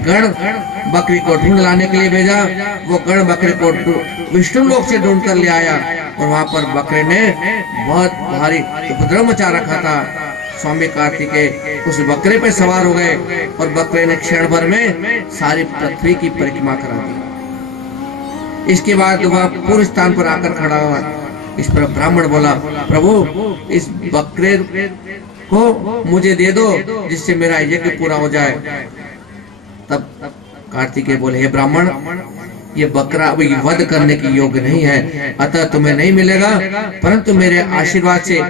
एक गण बकरी को ढूंढ लाने के लिए भेजा। वो गण बकरी को विष्णु लोक से ढूंढ कर ले आया और वहां पर बकरे ने बहुत भारी उपद्रव मचा रखा था। स्वामी कार्तिकेय उस बकरे पर सवार हो गए और बकरे ने क्षण भर में सारी पृथ्वी की परिक्रमा करा दी। इसके बाद वह पूर्व स्थान पर आकर खड़ा हुआ। इस पर ब्राह्मण बोला, प्रभु इस बकरे को मुझे दे दो जिससे मेरा यज्ञ पूरा हो जाए। तब कार्तिकेय बोले, हे ब्राह्मण, ये बकरा अभी वध करने की योग्य नहीं है, अतः तुम्हें नहीं मिलेगा, परंतु मेरे आशीर्वाद से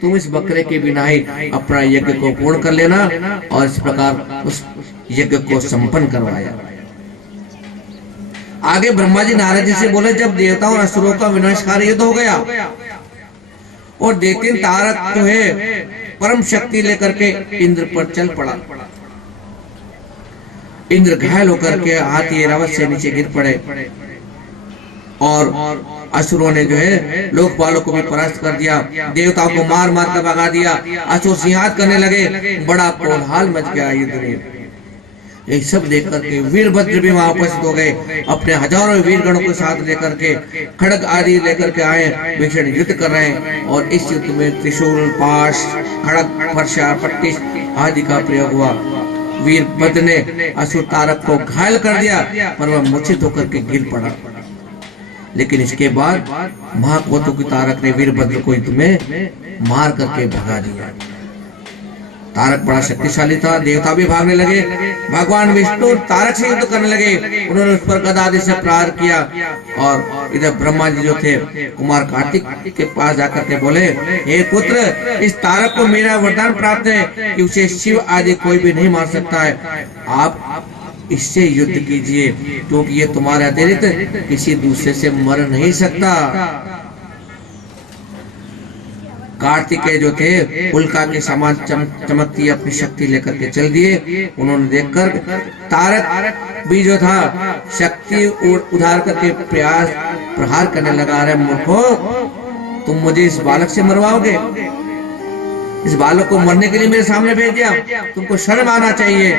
तुम इस बकरे के बिना ही अपना यज्ञ को पूर्ण कर लेना। और इस प्रकार उस यज्ञ को संपन्न करवाया। आगे ब्रह्मा जी नारद जी से बोले, जब देवताओं और असुरों का विनाशकारी युद्ध हो गया और दैत्य तारक जो है परम शक्ति लेकर के इंद्र पर चल पड़ा। इंद्र घायल होकर के हाथी ऐरावत से नीचे गिर पड़े और असुरों ने जो है लोकपालों को भी परास्त कर दिया। देवताओं को मार मार कर भगा दिया। असुर सिंहात करने लगे। बड़ा कोलाहल मच गया युद्ध में। ये सब देख करके वीरभद्र भी वहां उपस्थित हो गए। अपने हजारों वीरगणों को साथ लेकर के खड़ग आदि लेकर के आए। भीषण युद्ध कर रहे हैं और इस युद्ध में त्रिशूल, पाश, खड़ग, फरसा, पट्टिश आदि का प्रयोग हुआ। वीरभद्र ने असुर तारक को घायल कर दिया, पर वह मूर्छित होकर के गिर पड़ा। लेकिन इसके बाद महाकौतुकी तारक ने वीरभद्र को युद्ध में मार करके भगा दिया। तारक बड़ा शक्तिशाली था। देवता भी भागने लगे। भगवान विष्णु तारक से युद्ध करने लगे। उन्होंने उस पर गदा आदि से प्रहार किया। और इधर ब्रह्मा जी जो थे कुमार कार्तिक के पास जाकर के बोले, हे पुत्र, इस तारक को मेरा वरदान प्राप्त है कि उसे शिव आदि कोई भी नहीं मार सकता है। आप इससे युद्ध कीजिए, क्योंकि ये तुम्हारे अतिरिक्त किसी दूसरे से मर नहीं सकता। कार्तिकेय जो थे उल्का के समान चमकती अपनी शक्ति लेकर के चल दिए। उन्होंने देखकर तारक भी जो था शक्ति उधार करके प्रहार करने लगा। रहे मूर्खों, तुम मुझे इस बालक से मरवाओगे? इस बालक को मरने के लिए मेरे सामने भेज दिया? तुमको शर्म आना चाहिए।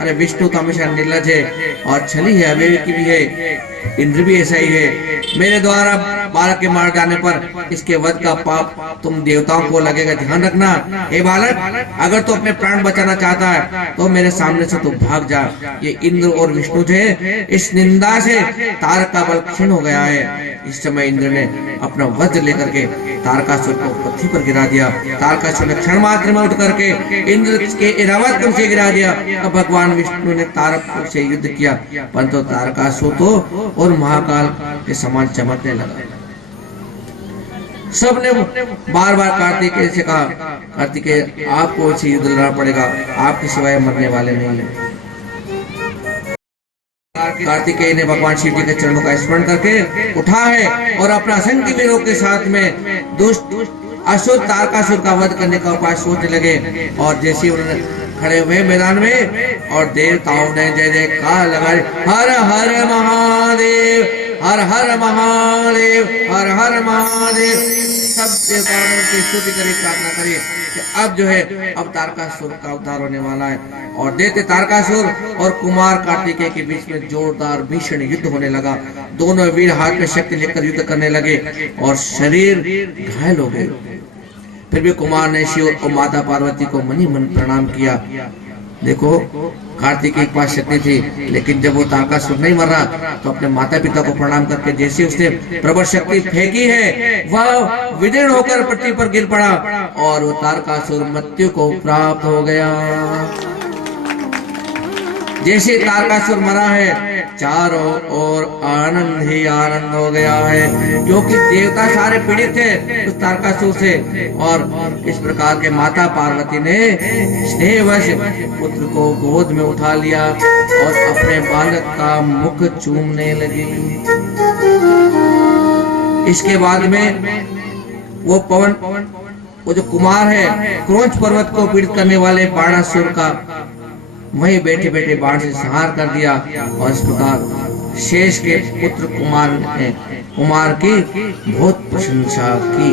अरे विष्णु तो हमेशा निर्लज है और छली है, अविवेकी भी है। इंद्र भी ऐसा ही है। मेरे द्वारा बालक के मार जाने पर इसके वध का पाप तुम देवताओं को लगेगा, ध्यान रखना। हे बालक, अगर तू अपने प्राण बचाना चाहता है तो मेरे सामने से तू भाग जा। ये इंद्र और विष्णु थे, इस निंदा से तारक का बल क्षीण हो गया है। इस समय इंद्र ने अपना वज्र लेकर के तारकासुर को पृथ्वी पर गिरा दिया। तारकासुर ने क्षण मात्र में उठ करके इंद्र के ऐरावत को गिरा दिया। अब भगवान विष्णु ने तारक से युद्ध किया, परंतु तारकासुर तो और महाकाल के समान चमकने लगा। सबने बार बार कार्तिकेय से कहा, कार्तिकेय आपको इसे युद्ध लड़ना पड़ेगा, आपके सिवाय मरने वाले नहीं है। कार्तिकेय ने भगवान शिव जी के चरणों का स्मरण करके उठा है और अपना असंख्य वीरों के साथ में दुष्ट असुर तारकासुर का वध करने का उपाय सोचने लगे। और जैसे उन्होंने खड़े हुए मैदान में और देवताओं ने जय जयकार लगाई, हर हर महादेव, हर हर महादेव, हर हर महादेव। सब देवताओं ने उनकी स्तुति करी, प्रार्थना करी कि अब जो है अब तारकासुर का उद्धार होने वाला है। और दैत्य तारकासुर और कुमार कार्तिकेय के बीच में जोरदार भीषण युद्ध होने लगा। दोनों वीर हाथ में शक्ति लेकर युद्ध करने लगे और शरीर घायल हो गए। फिर भी कुमार ने शिव और माता पार्वती को मनी मन प्रणाम किया। देखो, कार्तिकेय के पास शक्ति थी, लेकिन जब वो तारकासुर नहीं मर रहा तो अपने माता पिता को प्रणाम करके जैसे उसने प्रबल शक्ति फेंकी है, वह विदीर्ण होकर पृथ्वी पर गिर पड़ा और वो तारकासुर मृत्यु को प्राप्त हो गया। जैसे तारकासुर मरा है, चारों ओर आनंद ही आनंद हो गया है, क्योंकि देवता सारे पीड़ित थे उस तारकासुर से। और इस प्रकार के माता पार्वती ने स्नेहवश पुत्र को गोद में उठा लिया और अपने बालक का मुख चूमने लगी। इसके बाद में वो जो कुमार है, क्रोंच पर्वत को पीड़ित करने वाले बाणासुर का वहीं बैठे बैठे बाण से संहार कर दिया। और इस प्रकार शेष के पुत्र कुमार ने कुमार की बहुत प्रशंसा की।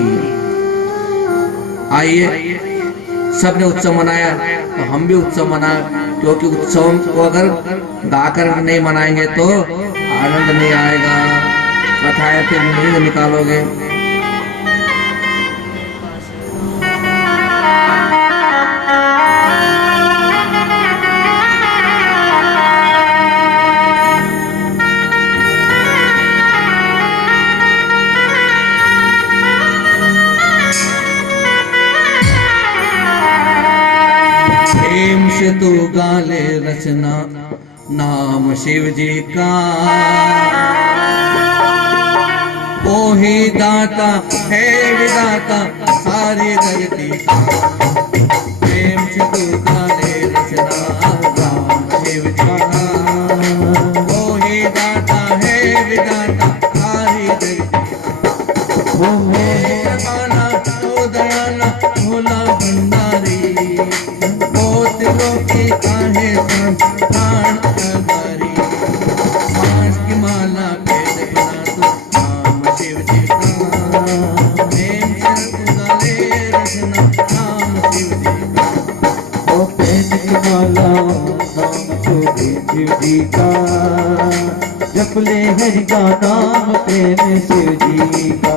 आइए, सबने उत्सव मनाया तो हम भी उत्सव मनाए। क्योंकि उत्सव को अगर गाकर नहीं मनाएंगे तो आनंद नहीं आएगा, कथाएं फिर नहीं निकालोगे। प्रेम से तू गाले रचना नाम शिव जी का, वो ही दाता है विदाता सारी धरती का। प्रेम से तू गाले रचना नाम शिव जी का, वो ही दाता है विदाता सारी धरती का। वो कृपाना तो दयाना भोला भंडारी, काहे प्राण अगारी। सांस की माला पे जपना तो नाम शिव जी का, प्रेम से गाले रचना नाम शिव जी का। ओ प्रेम की माला नाम शिव जी का, जप ले हरि का नाम प्रेम शिव जी का।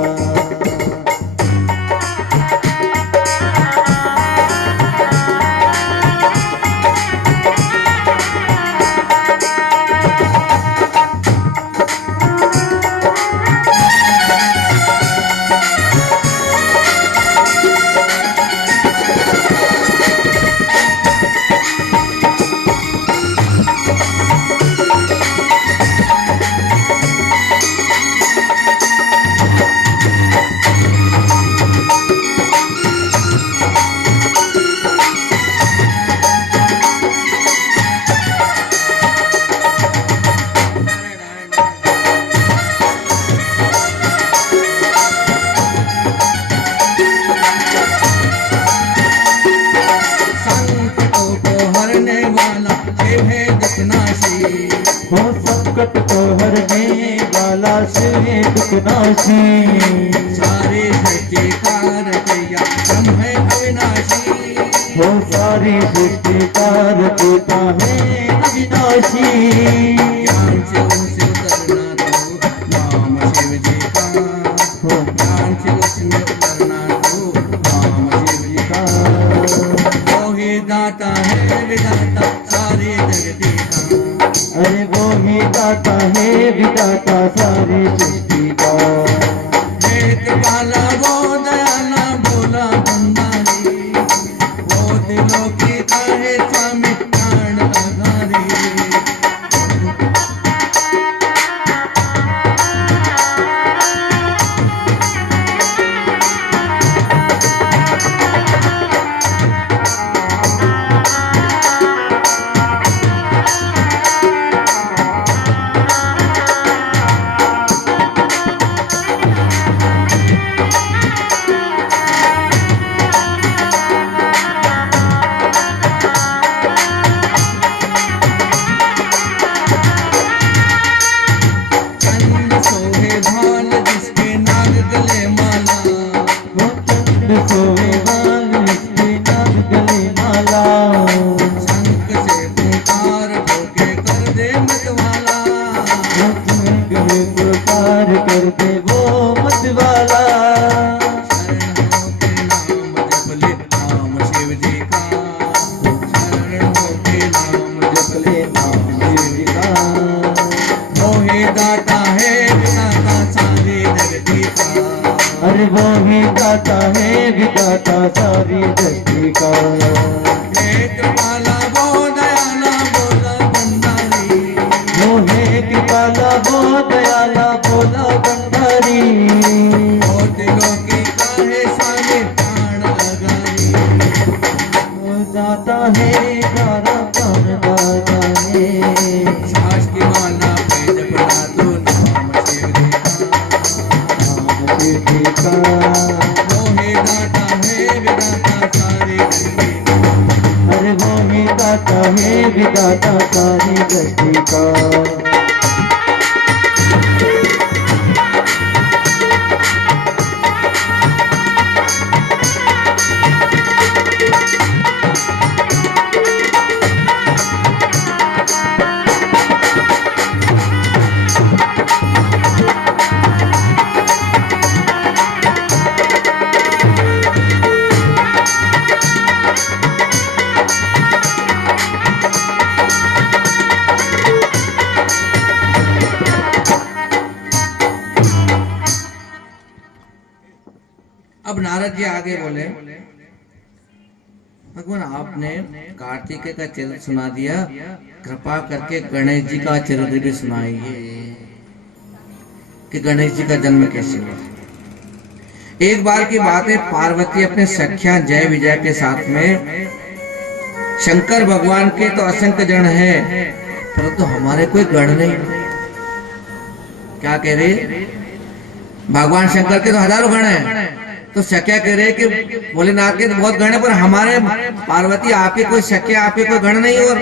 संकट को हरने वाला शिव है दुखनाशी, सारे सृष्टि का रचैया ब्रह्म है अविनाशी। वो सारी सृष्टि का रचयिता है अविनाशी। ज्ञान से उनसे उतरना तो नाम शिव जी का, ज्ञान से उसमें उतरना तो नाम शिव जी का। वो ही दाता है विदाता सारी जगती का, अरे वो ही दाता है विदाता सारी सृष्टि का। एक बाला वो दयाला भोला भंडारी, वो दिलों की काहे स्वामी प्राण अगारी। अरे वो ही दाता है विदाता सारी सृष्टि का। एक पाला वो दयाला भोला भंडारी, वो है कृपाला वो दयाला भोला भंडारी। वो दिलों की काहे स्वामी प्राण अगारी। वो दाता है सारा प्राण दाता है। सास की माला पे जपना तो नाम शिव जी का, वो ही दाता है विदाता सारी सृष्टि का। अरे वो ही दाता है विदाता सारी सृष्टि का। नारद जी आगे बोले, भगवान आपने कार्तिकेय का चरित्र सुना दिया, कृपा करके गणेश जी का चरित्र भी सुनाइए कि गणेश जी का जन्म कैसे हुआ। एक बार की बात है, पार्वती अपने सख्या जय विजय के साथ में, शंकर भगवान के तो असंख्य गण है परंतु हमारे कोई गण नहीं। क्या कह रहे, भगवान शंकर के तो हजारों गण है, तो सख्या कह रहे कि भोलेनाथ के तो बहुत गण है, पर हमारे पार्वती आपके कोई सख्या, आपके कोई गण नहीं, और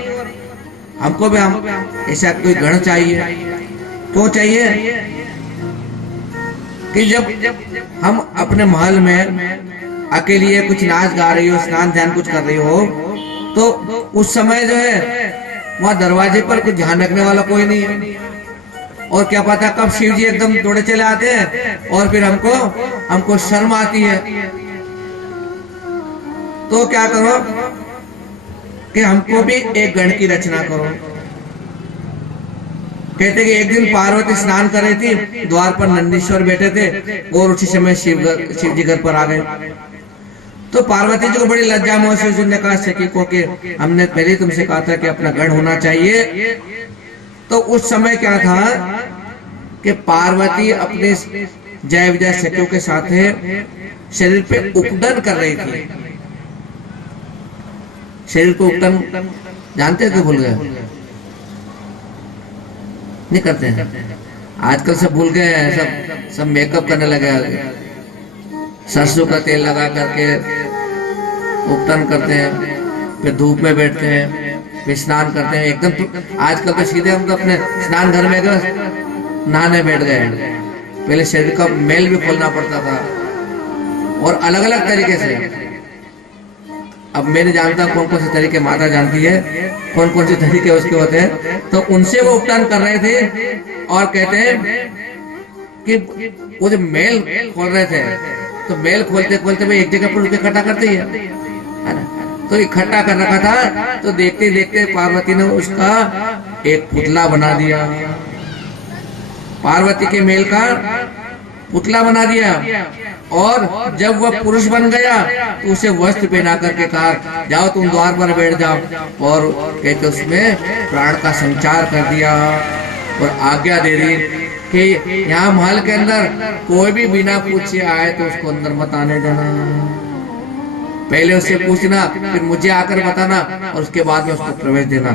हमको भी हम ऐसा कोई गण चाहिए। क्यों चाहिए कि जब हम अपने महल में अकेली कुछ नाच गा रही हो, स्नान ध्यान कुछ कर रही हो, तो उस समय जो है वहां दरवाजे पर कुछ ध्यान रखने वाला कोई नहीं है, और क्या पता कब शिव जी एकदम दौड़े चले आते हैं और फिर हमको शर्म आती है। तो क्या करो कि हमको भी एक गण की रचना करो। कहते कि एक दिन पार्वती स्नान कर रही थी, द्वार पर नंदीश्वर बैठे थे और उसी समय शिव जी घर पर आ गए। तो पार्वती जी को बड़ी लज्जा महसूस, उन्होंने कहा सखी को कि हमने पहले तुमसे कहा था कि अपना गण होना चाहिए। तो उस समय क्या था कि पार्वती अपने जय विजय सखियों के साथ शरीर पे उपटन कर रही थी। शरीर को उपटन जानते थे, भूल गए? नहीं करते हैं आजकल, सब भूल गए हैं, सब मेकअप करने लगे, सरसों का तेल लगा करके उपटन करते हैं, फिर धूप में बैठते हैं, फिर स्नान करते हैं। एकदम तो आजकल तो सीधे हम तो अपने स्नान घर में गए नहाने बैठ गए। पहले शरीर का मैल भी खोलना पड़ता था और अलग अलग तरीके से। अब मैं नहीं जानता कौन कौन से तरीके, माता जानती है कौन कौन से तरीके उसके होते हैं। तो उनसे वो उपटन कर रहे थे और कहते हैं कि वो जो मैल खोल रहे थे, तो मैल खोलते खोलते वो एक जगह पर उसको इकट्ठा करते ही है ना। तो इकट्ठा कर रखा था, तो देखते देखते पार्वती ने उसका एक पुतला बना दिया, पार्वती के मेल का पुतला बना दिया। और जब वह पुरुष बन गया तो उसे वस्त्र पहना करके कहा जाओ तुम द्वार पर बैठ जाओ, और कहते उसमें प्राण का संचार कर दिया और आज्ञा दे दी कि यहाँ महल के अंदर कोई भी बिना पूछे आए तो उसको अंदर मत आने देना, पहले उससे पूछना, फिर मुझे आकर बताना और उसके बाद में उसको प्रवेश देना,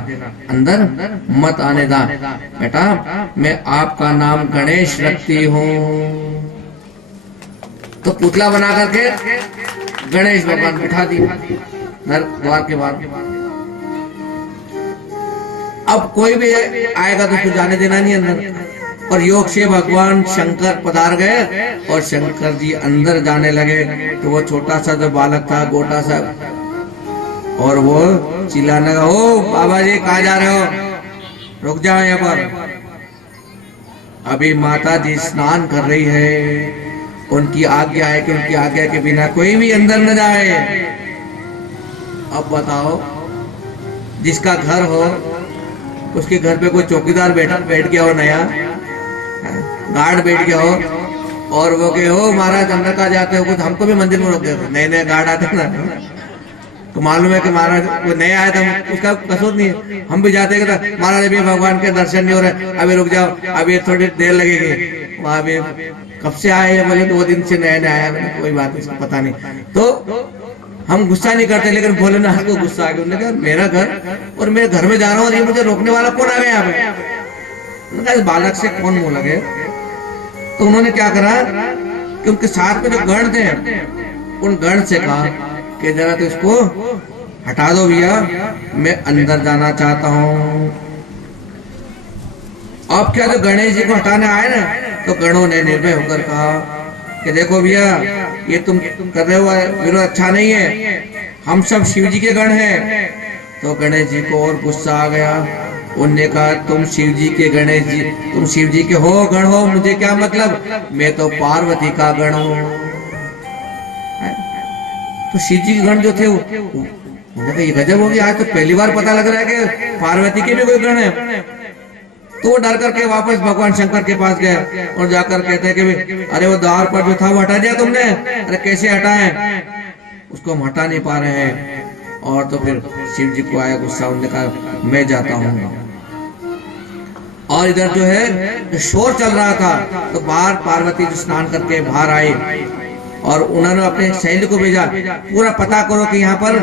अंदर मत आने दा। बेटा मैं आपका नाम गणेश रखती हूँ। तो पुतला बना करके गणेश भगवान बिठा दिया द्वार के बाहर। अब कोई भी आएगा तो उसको जाने देना नहीं अंदर। और योग से भगवान शंकर पधार गए और शंकर जी अंदर जाने लगे। तो वो छोटा सा जो बालक था, गोटा सा, और वो चिल्लाने लगा, ओ बाबा जी कहाँ जा रहे हो, रुक जाओ यहाँ पर, अभी माता जी स्नान कर रही है, उनकी आज्ञा है कि उनकी आज्ञा के बिना कोई भी अंदर न जाए। अब बताओ, जिसका घर हो उसके घर पे कोई चौकीदार बैठ गया हो, नया गार्ड बैठ गया हो, और वो कहे हो महाराज अंदर का जाते हो, कुछ हमको भी मंदिर में रोक देते, नए नए गार्ड आते ना, तो मालूम है कि महाराज वो नया आया था, उसका कसूर नहीं है, हम भी जाते हैं महाराज अभी भगवान के दर्शन नहीं हो रहे, अभी रुक जाओ, अभी थोड़ी देर लगेगी। वहां भी कब से आए हैं, बोले 2 दिन से नया नया आया, मैंने कोई बात नहीं, पता नहीं। तो हम गुस्सा नहीं करते, लेकिन भोलेनाथ को गुस्सा आ गया। उन्होंने कहा मेरा घर और मेरे घर में जा रहा हूँ और ये मुझे रोकने वाला कौन आ गया यहाँ पे? उन्होंने कहा इस बालक से कौन मुंह लगे। तो उन्होंने क्या करा कि उनके साथ में जो गण थे, उन गण से कहा कि जरा तो इसको हटा दो भैया, मैं अंदर जाना चाहता हूँ। अब क्या जो गणेश जी को हटाने आए ना, तो गणों ने निर्भय होकर कहा कि देखो भैया ये तुम कर रहे हो विरोध अच्छा नहीं है, हम सब शिव जी के गण हैं। तो गणेश जी को और गुस्सा आ गया। उनने कहा तुम शिव जी के गणेश जी, तुम शिव जी के हो गण हो, मुझे क्या मतलब, मैं तो पार्वती का गण हूँ। तो शिव जी के गण जो थे उन्होंने कहा ये गजब हो गया, आज तो पहली बार पता लग रहा है कि पार्वती के भी कोई गण है। तो वो डर करके वापस भगवान शंकर के पास गए और जाकर कहते हैं कि अरे वो द्वार पर जो था वो हटा दिया तुमने? अरे कैसे हटाए? उसको हम हटा नहीं पा रहे हैं। और तो फिर शिव जी को आया गुस्सा, उन्होंने कहा मैं जाता हूँ। और इधर जो है शोर चल रहा था, तो बाहर पार्वती जो स्नान करके बाहर आई और उन्होंने अपने सहेली को भेजा, पूरा पता करो कि यहाँ पर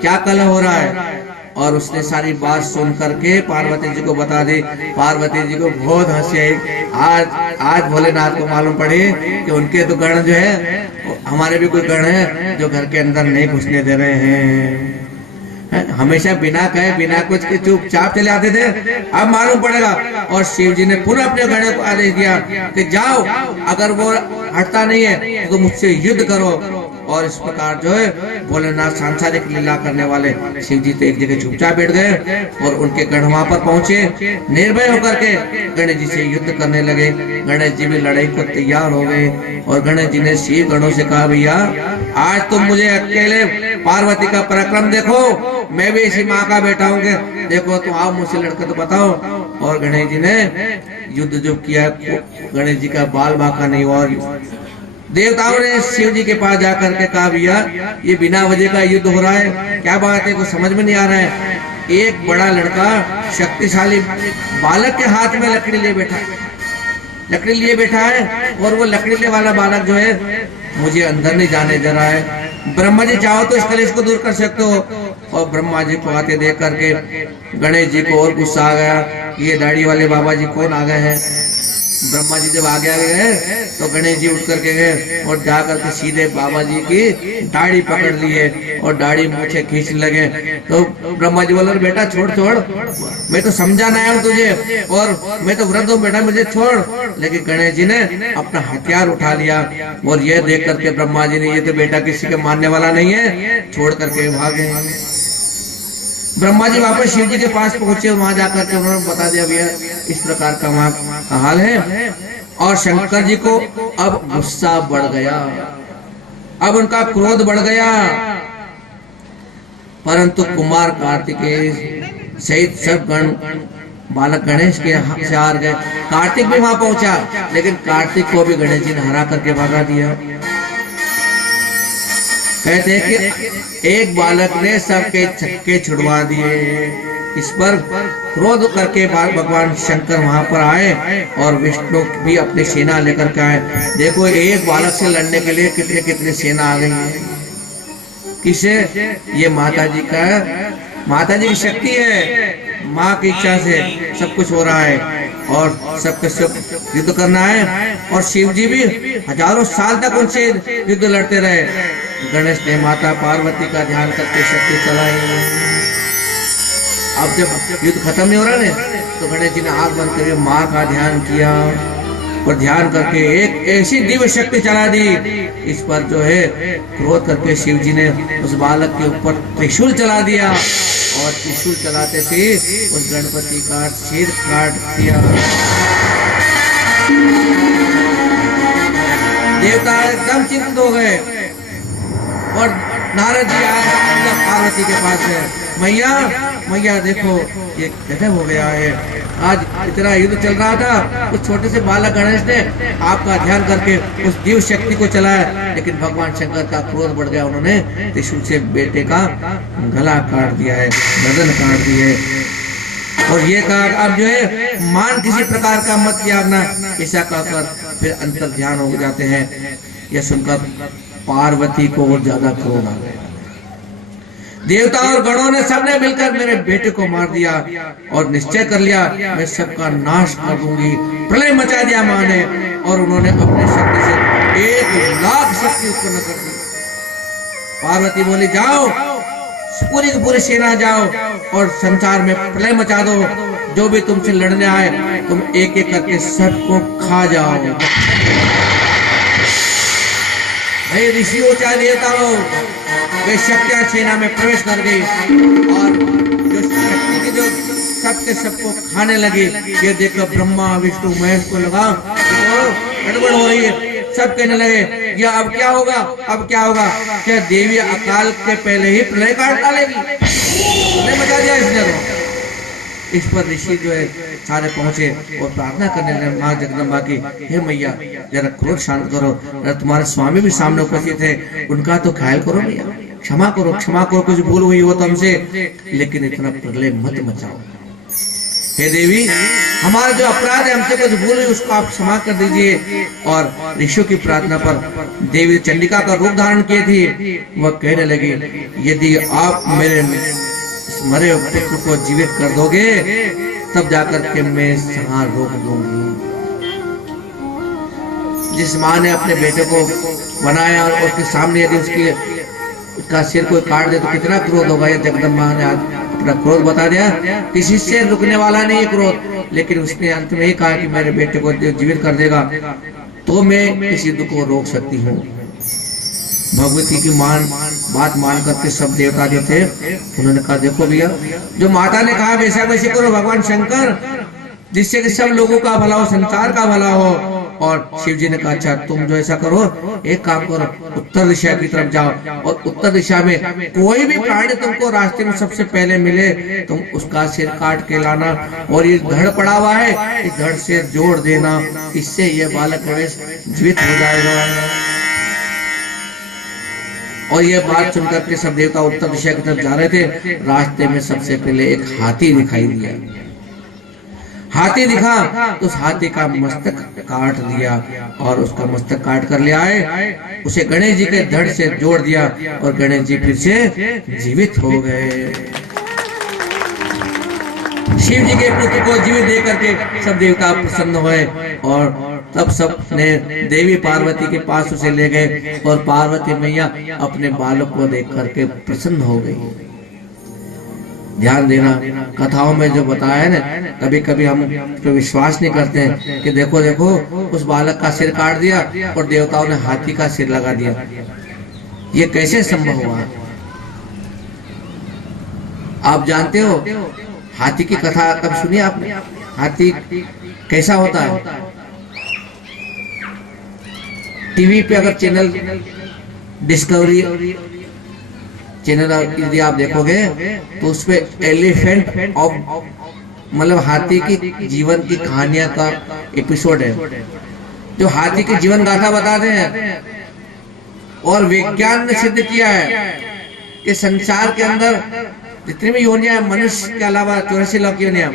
क्या कलह हो रहा है। और उसने सारी बात सुन करके पार्वती जी को बता दी। पार्वती जी को बहुत हंसी आई। आज भोलेनाथ को मालूम पड़े कि उनके तो गण जो है, हमारे भी कोई गण है जो घर के अंदर नहीं घुसने दे रहे हैं। हमेशा बिना कहे बिना कुछ के चुपचाप चले आते थे, अब मालूम पड़ेगा। और शिव जी ने पुनः अपने गणों को आदेश दिया कि जाओ, अगर वो हटता नहीं है तो मुझसे युद्ध करो। और इस प्रकार जो है भोलेनाथ सांसारिक लीला करने वाले शिव जी तो एक जगह चुपचाप बैठ गए और उनके गण वहां पर पहुंचे। निर्भय होकर के गणेश जी से युद्ध करने लगे। गणेश जी भी लड़ाई को तैयार हो गए और गणेश जी ने शिव गणों से कहा, भैया आज तुम मुझे अकेले पार्वती का पराक्रम देखो, मैं भी इसी माँ का बेटा हूँ, देखो तो आओ मुझसे लड़कर तो बताओ। और गणेश जी ने युद्ध जो किया, गणेश जी का बाल बांका नहीं हुआ। देवताओं ने शिव जी के पास जाकर के कहा, भैया ये बिना वजह का युद्ध हो रहा है, क्या बात है, कुछ समझ में नहीं आ रहा है। एक बड़ा लड़का शक्तिशाली बालक के हाथ में लकड़ी लिए बैठा है और वो लकड़ी वाला बालक जो है मुझे अंदर नहीं जाने दे रहा है। ब्रह्मा जी चाहो तो इस कलेश को दूर कर सकते हो। और ब्रह्मा जी को आते देख करके गणेश जी को और गुस्सा आ गया, ये दाढ़ी वाले बाबा जी कौन आ गए हैं। ब्रह्मा जी जब आगे गए तो गणेश जी उठ करके गए और जा करके सीधे बाबा जी की दाढ़ी पकड़ लिए और दाढ़ी मूछे खींचने लगे। तो ब्रह्मा जी बोले, बेटा छोड़, मैं तो समझाना आया हूँ तुझे और मैं तो वृद्ध हूँ बेटा, मुझे छोड़। लेकिन गणेश जी ने अपना हथियार उठा लिया और ये देख करके ब्रह्मा जी ने, ये तो बेटा किसी के मानने वाला नहीं है, छोड़ करके भागे। ब्रह्मा जी वापस शिव जी के पास पहुंचे, वहां जाकर के उन्होंने बता दिया, भैया इस प्रकार का वहां का हाल है। और शंकर जी को अब गुस्सा बढ़ गया, अब उनका क्रोध बढ़ गया। परंतु कुमार कार्तिकेय सहित सब गण बालक गणेश के से हार गए। कार्तिक भी वहां पहुंचा, लेकिन कार्तिक को भी गणेश जी ने हरा करके भगा दिया। कहते हैं कि एक बालक ने सबके छक्के छुड़वा दिए। इस पर क्रोध करके भगवान शंकर वहां पर आए और विष्णु भी अपनी सेना लेकर के आए। देखो एक बालक से लड़ने के लिए कितने कितने सेना आ गई है। किसे? ये माता जी की शक्ति है, माँ की इच्छा से सब कुछ हो रहा है और सबके सब युद्ध करना है। और शिव जी भी हजारों साल तक उनसे युद्ध लड़ते रहे। गणेश ने माता पार्वती का ध्यान करके शक्ति चलाई। अब जब युद्ध खत्म नहीं हो रहा है तो गणेश जी ने आंख बंद करके माँ का ध्यान किया और ध्यान करके एक ऐसी दिव्य शक्ति चला दी। इस पर जो है क्रोध करके शिव जी ने उस बालक के ऊपर त्रिशूल चला दिया और त्रिशूल चलाते थे उस गणपति का सिर काट दिया। देवता एकदम चिंतित हो गए और नारद जी आए पार्वती के पास है, मैया देखो ये गजब हो गया है, आज इतना युद्ध चल रहा था, उस छोटे से बालक गणेश ने आपका ध्यान करके उस दिव्य शक्ति को चलाया, लेकिन भगवान शंकर का क्रोध बढ़ गया, उन्होंने त्रिशूल से बेटे का गला काट दिया है, गर्दन काट दी है। और ये कहा अब जो है मान किसी प्रकार का मत त्यागना, ऐसा कहकर फिर अंतर ध्यान हो जाते हैं। यह सुनकर पार्वती को और ज्यादा क्रोध आ गया। देवता और गणों ने सबने मिलकर मेरे बेटे को मार दिया और निश्चय कर लिया मैं सबका नाश कर दूंगी। प्रलय मचा दिया मां ने और उन्होंने अपने शक्ति से 1,00,000 शक्ति उत्पन्न कर दी। पार्वती बोली जाओ पूरी की पूरी सेना जाओ और संसार में प्रलय मचा दो, जो भी तुमसे लड़ने आए तुम एक एक करके सबको खा जाओ। भाई ऋषियों चाहे देवता हो, वे शक्तियां सेना में प्रवेश कर गई और जो शक्ति की जो सबके सबको खाने लगी। ये देखकर ब्रह्मा विष्णु महेश को लगा गड़बड़ हो रही है। सब कहने लगे या अब क्या होगा, अब क्या होगा, क्या देवी अकाल के पहले ही प्रलय काट डालेगी? प्रलय मचा दिया इसने तो। इस पर ऋषि जो है सारे पहुंचे और प्रार्थना करने लगे माँ जगदम्बा की, हे मैया जरा क्रोध शांत करो, तुम्हारे स्वामी भी सामने उपस्थित है, उनका तो ख्याल करो मैया, क्षमा करो क्षमा करो, कुछ भूल हुई हो तो हमसे, लेकिन इतना प्रलय मत मचाओ। हे देवी, हमारा जो अपराध है, हमसे कुछ भूल हुई उसको आप क्षमा कर दीजिए। और ऋषियों की प्रार्थना पर देवी चंडिका का रूप धारण किए थे। वह कहने लगी, यदि आप मेरे मरे पुत्र को जीवित कर दोगे तब जाकर के मैं संहार रोक दूंगी। जिस माँ ने अपने बेटे को बनाया और उसके सामने यदि उसका सिर कोई काट दे तो कितना क्रोध होगा। ये जगदम्बा ने आज अपना क्रोध बता दिया, किसी से रुकने वाला नहीं क्रोध, लेकिन उसने अंत में ही कहा कि मेरे बेटे को जीवित कर देगा तो मैं किसी दुख को रोक सकती हूँ। भगवती की बात मान करके सब देवता जो थे उन्होंने कहा, देखो भैया जो माता ने कहा वैसा वैसे करो भगवान शंकर, जिससे कि सब लोगों का भला हो, संसार का भला हो। और शिव जी ने कहा, अच्छा तुम जो ऐसा करो, एक काम करो, उत्तर दिशा की तरफ जाओ और उत्तर दिशा में कोई भी प्राणी तुमको रास्ते में सबसे पहले मिले तुम उसका सिर काट के लाना, और ये धड़ पड़ा हुआ है इस धड़ से जोड़ देना, इससे ये बालक जीवित हो जाएगा। और ये बात सुनकर के सब देवता उत्तर दिशा की तरफ जा रहे थे। रास्ते में सबसे पहले एक हाथी दिखाई दिया। हाथी दिखा तो उस हाथी का मस्तक काट दिया और उसका मस्तक काट कर ले आए, उसे गणेश जी के धड़ से जोड़ दिया और गणेश जी फिर से जीवित हो गए। शिव जी के पुत्र को जीवित दे करके सब देवता प्रसन्न हुए और तब सब ने देवी पार्वती के पास उसे ले गए और पार्वती मैया अपने बालक को देख करके प्रसन्न हो गई। ध्यान देना, कथाओं में जो बताया है ना, कभी कभी हम तो विश्वास नहीं करते हैं कि देखो देखो उस बालक का सिर काट दिया और देवताओं ने हाथी का सिर लगा दिया, ये कैसे संभव हुआ? आप जानते हो हाथी की कथा कब सुनी आपने? हाथी कैसा होता है? टीवी पे अगर चैनल डिस्कवरी चैनल यदि आप देखोगे तो उसपे एलिफेंट ऑफ मतलब हाथी की जीवन की कहानियां का एपिसोड है, जो हाथी की जीवन गाथा बताते हैं। और विज्ञान ने सिद्ध किया है कि संसार के अंदर जितनी भी योनियां हैं, मनुष्य के अलावा 84 लाख योनियां,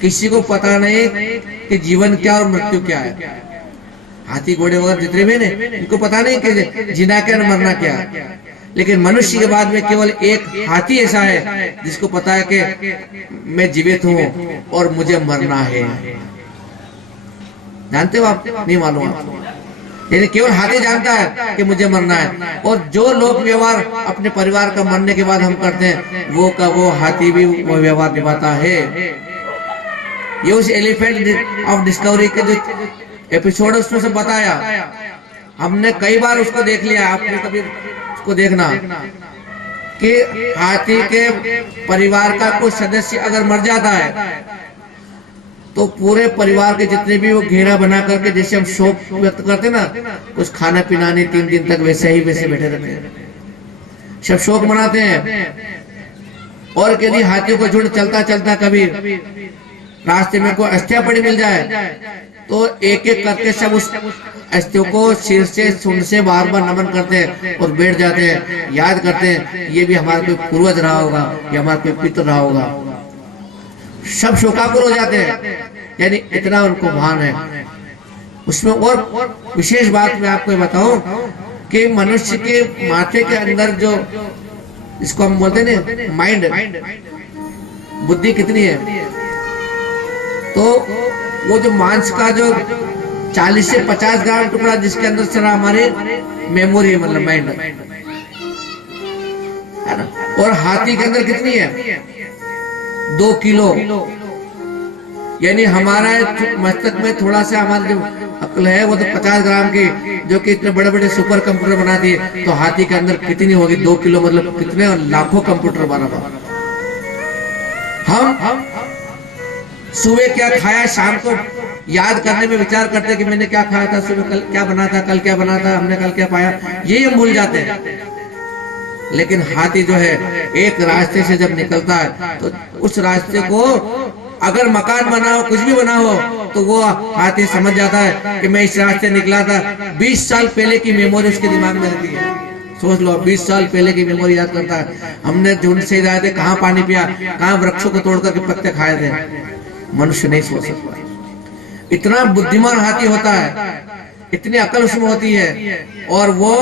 किसी को पता नहीं कि जीवन क्या और मृत्यु क्या है। हाथी घोड़े वगैरह जितने भी ने इनको पता नहीं कि जीना क्या और मरना क्या है, लेकिन मनुष्य के बाद में केवल एक हाथी ऐसा है जिसको पता है कि मैं जीवित हूँ और मुझे मरना है। जानते हो आप? नहीं मालूम आपको? यानी केवल हाथी जानता है कि मुझे मरना है। और जो लोग व्यवहार अपने परिवार का मरने के बाद हम करते हैं वो हाथी भी वो व्यवहार निभाता है। ये उस एलिफेंट ऑफ डिस्कवरी के जो एपिसोड उसमें से बताया, हमने कई बार उसको देख लिया। आपने कभी उसको देखना कि हाथी के परिवार का कोई सदस्य अगर मर जाता है तो पूरे परिवार के जितने भी वो घेरा बना करके, जैसे हम शोक व्यक्त करते ना, कुछ खाना पीना नहीं 3 दिन तक वैसे बैठे रहते हैं, सब शोक मनाते हैं। और यदि हाथियों का झुंड चलता चलता कभी रास्ते में कोई अस्थियां पड़ी मिल जाए तो एक एक करके सब उस अस्थियों को सिर से सूंड से बार बार नमन करते हैं और बैठ जाते हैं, याद करते हैं ये भी हमारा कोई पूर्वज रहा होगा, ये हमारा कोई पितर रहा होगा। सब शोकाकुल हो जाते हैं, यानी इतना उनको भान है उसमें। और विशेष बात मैं आपको बताऊं कि मनुष्य के माथे के अंदर जो इसको हम बोलते हैं माइंड, बुद्धि कितनी है, तो वो जो मांस का जो 40 से 50 ग्राम टुकड़ा जिसके अंदर से हमारे मेमोरी है, मतलब माइंड है ना। और हाथी के अंदर कितनी है? 2 किलो। यानी हमारा मस्तक में थोड़ा सा हमारी जो अक्ल है वो तो 50 ग्राम की, जो कि इतने बड़े बड़े सुपर कंप्यूटर बनाती है, तो हाथी के अंदर कितनी होगी? 2 किलो, मतलब कितने लाखों कंप्यूटर बना। हम सुबह क्या खाया, शाम को याद करने में विचार करते कि मैंने क्या खाया था, सुबह कल क्या बना था, कल क्या बना था, हमने कल क्या पाया, ये हम भूल जाते हैं। लेकिन हाथी जो है एक रास्ते से जब निकलता है तो उस रास्ते को अगर मकान बना हो, कुछ भी बना हो, तो वो हाथी समझ जाता है कि मैं इस रास्ते निकला था। 20 साल पहले की मेमोरी उसके दिमाग में रहती है। सोच लो, 20 साल पहले की मेमोरी याद करता है। हमने झुंड से जाए थे, कहाँ पानी पिया, कहाँ वृक्षों को तोड़ करके पत्ते खाए थे। मनुष्य नहीं सोच सकता। इतना बुद्धिमान हाथी होता है, इतनी अकल उसमें होती है, और वो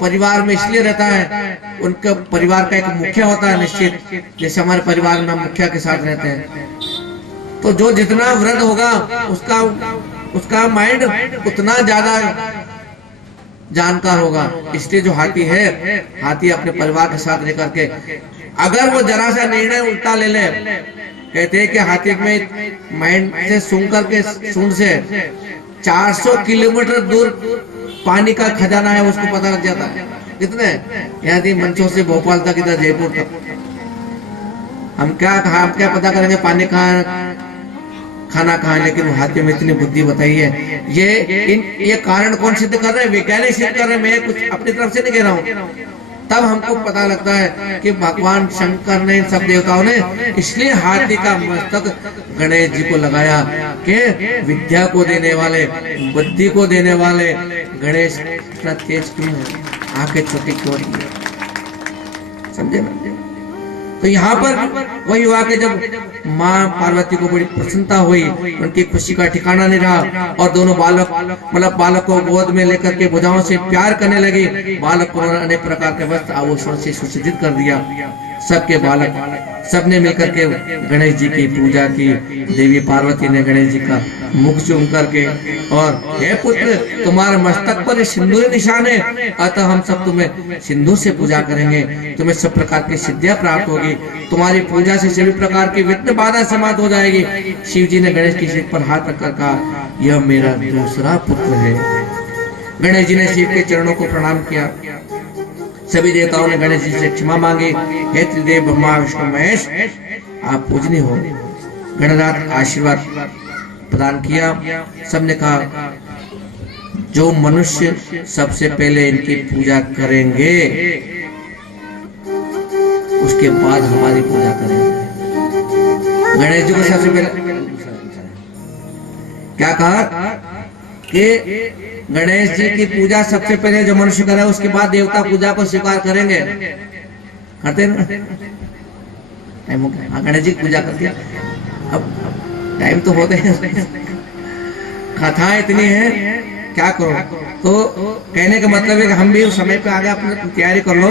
परिवार में इसलिए रहता है, उनका परिवार का एक मुखिया होता है निश्चित, जैसे हमारे परिवार में हम मुखिया के साथ रहते हैं। तो जो जितना वृद्ध होगा उसका माइंड उतना ज्यादा जानकार होगा। इसलिए जो हाथी है, हाथी अपने परिवार के साथ रह करके अगर वो जरा सा निर्णय उल्टा ले ले, कहते हैं कि हाथी में माइंड से सूंड से 400 किलोमीटर दूर पानी का खजाना है, उसको पता लग जाता है। कितने यहाँ थी मंचों से भोपाल तक, इधर जयपुर तक। हम क्या पता करेंगे पानी कहाँ, खाना कहाँ, लेकिन हाथी में इतनी बुद्धि बताई है। ये कारण कौन सिद्ध कर रहे हैं? वैज्ञानिक सिद्ध कर रहे हैं, मैं कुछ अपनी तरफ से नहीं कह रहा हूँ। तब हमको पता लगता है कि भगवान शंकर ने, सब देवताओं ने इसलिए हाथी का मस्तक गणेश जी को लगाया कि विद्या को देने वाले, बुद्धि को देने वाले गणेश इतना तेज क्यों है, आंखें छोटी क्यों है, समझे ना? तो यहाँ पर वही हुआ कि जब माँ पार्वती को बड़ी प्रसन्नता हुई, उनकी खुशी का ठिकाना नहीं रहा, और दोनों बालक को गोद में लेकर के भुजाओं से प्यार करने लगी। बालक को अनेक प्रकार के वस्त्र आभूषण से सुसज्जित कर दिया। सबके बालक सबने मिलकर के गणेश जी की पूजा की। देवी पार्वती ने गणेश जी का मुख चूम करके, और हे पुत्र, तुम्हारे मस्तक पर सिंदूर निशान है, अतः हम सब तुम्हें सिंदूर से पूजा करेंगे, तुम्हें सब प्रकार की सिद्धियां प्राप्त होगी, तुम्हारी पूजा से सभी प्रकार की विघ्न बाधा समाप्त हो जाएगी। शिव जी ने गणेश की सिर पर हाथ रखकर कहा, यह मेरा दूसरा पुत्र है। गणेश जी ने शिव के चरणों को प्रणाम किया। सभी देवताओं ने गणेश जी से क्षमा मांगी। हे त्रिदेव ब्रह्मा विष्णु महेश, आप पूजनीय हो। गणराज आशीर्वाद प्रदान किया। सबने कहा, जो मनुष्य सबसे पहले इनकी पूजा करेंगे उसके बाद हमारी पूजा करेंगे। गणेश जी को सबसे पहले क्या कहा कि गणेश जी की पूजा सबसे पहले जो मनुष्य करे, उसके बाद देवता पूजा को स्वीकार करेंगे। करते ना टाइम हो गया, गणेश जी की पूजा करते। अब टाइम तो होते हैं, कथा इतनी है, क्या करो। तो कहने का मतलब है कि हम भी उस समय पे आगे अपनी तैयारी कर लो।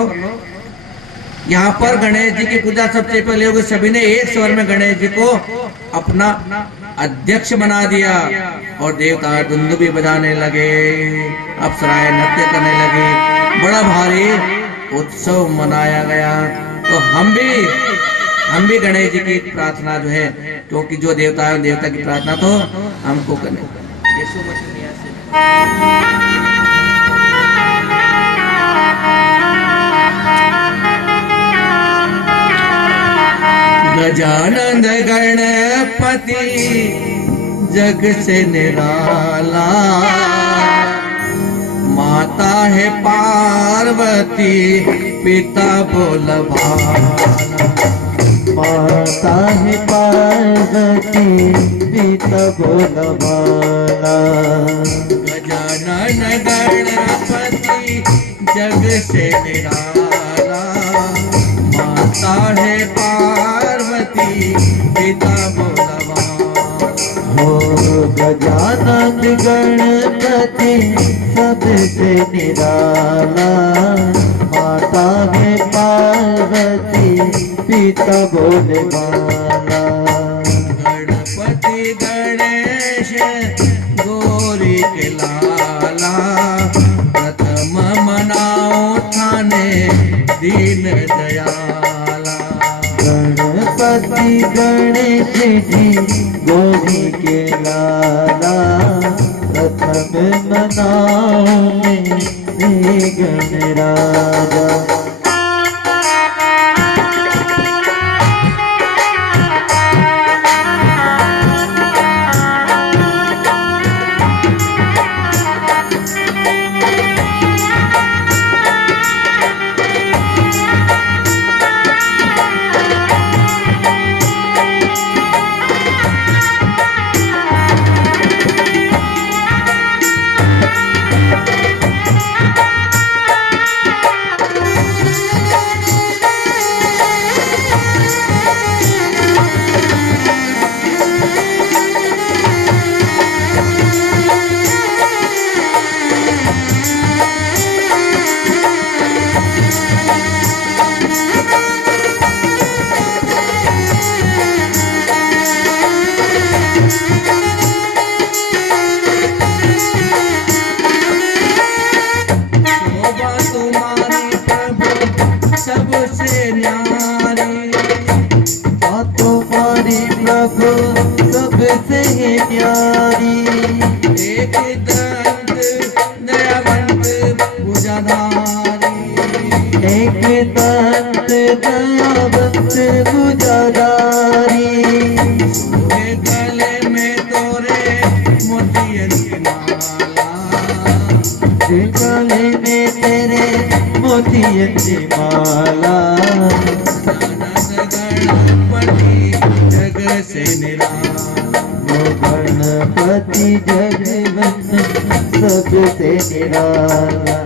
यहाँ पर गणेश जी की पूजा सबसे पहले होगी। सभी ने एक स्वर में गणेश जी को अपना अध्यक्ष बना दिया, और देवता दुंदुभी बजाने लगे, अप्सराएं नृत्य करने लगे, बड़ा भारी उत्सव मनाया गया। तो हम भी गणेश जी की प्रार्थना जो है, क्योंकि जो देवता है देवता की प्रार्थना तो हमको करनी। गजानन गणपति जग से निराला, माता है पार्वती पिता बोल भाला। माता है पार्वती पिता बोल भाला। गजानन गणपति जग से निराला, माता है पार्वती पिता बोल भाला। हो गजानन गणपति सबसे निराला, माता है पार्वती पिता बोले भाला। गणपति गणेश गौरी के लाला, प्रथम मनाओ थाने दीन दयाला। गणपति गणेश जी गौरी के लाला, प्रथम मनाओ में गणराजा। माला, गले में तेरे मोतियन की माला, गणपति जग से निराला, वो गणपति जगवंदन सबसे निराला।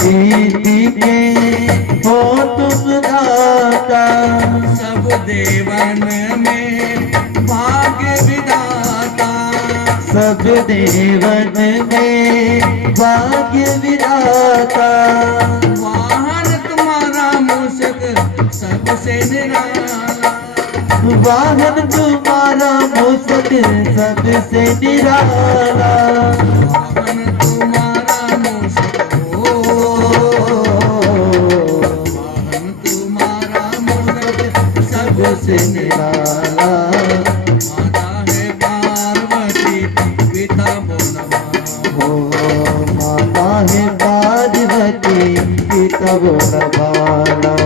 जीती के हो तुम दाता, सब देवन में भाग्य विधाता, सब देवन में भाग्य विधाता। वाहन तुम्हारा मूषक सबसे निराला, वाहन तुम्हारा मूषक सबसे निराला, वाहन तुम्हारा मूषक सबसे निराला। माता है पार्वती पिता बोलवा, हो माता है पार्वती पिता बोलबाला।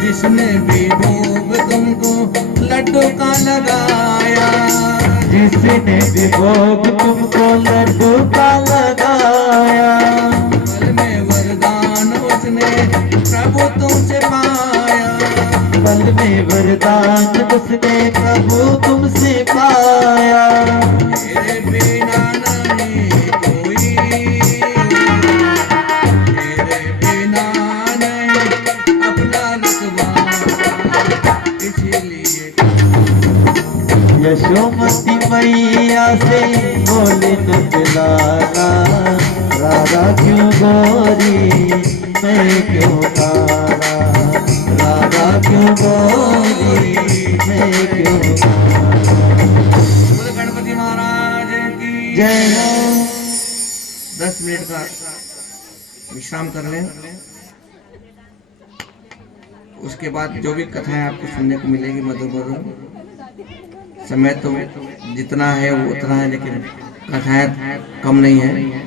जिसने भी भोग तुमको लड्डू का लगाया, जिसने भी भोग तुमको लड्डू का लगाया, पल में वरदान उसने प्रभु तुमसे पाया, पल में वरदान उसने प्रभु तुमसे पाया। तेरे बिना नहीं कोई, तेरे बिना नहीं अपना रखवाला, इसीलिए यशोमती मैया से बोले नंदलाला, राधा क्यों गोरी मैं क्यों काला, राधा क्यों गोरी मैं क्यों काला। बोले गणपति महाराज की जय हो। 10 मिनट का विश्राम कर लें, उसके बाद जो भी कथाएं आपको सुनने को मिलेगी मधुर मधुर। समय तो जितना है वो उतना है, लेकिन कथाएं कम नहीं है।